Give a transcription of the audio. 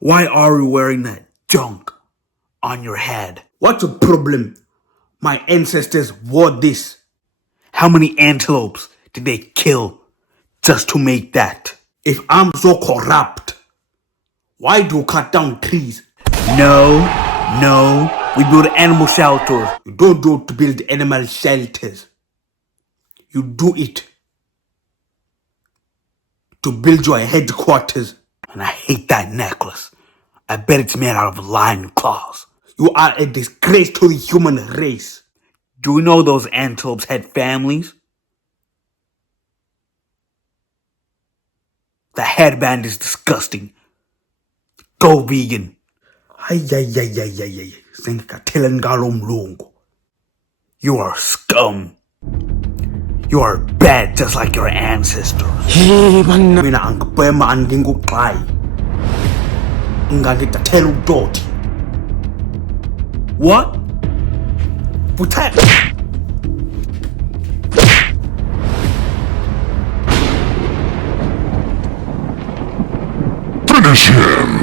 Why are you wearing that junk on your head? What's the problem? My ancestors wore this. How many antelopes did they kill just to make that? If I'm so corrupt, why do you cut down trees? No, we build animal shelters. You don't do it to build animal shelters. You do it to build your headquarters. And I hate that necklace. I bet it's made out of lion claws. You are a disgrace to the human race. Do you know those antelopes had families? The headband is disgusting. Go vegan. You are scum. You are bad just like your ancestors. Mina angibhema angingugxayi. Ngangitathela udoti. What? Protect. Finish him!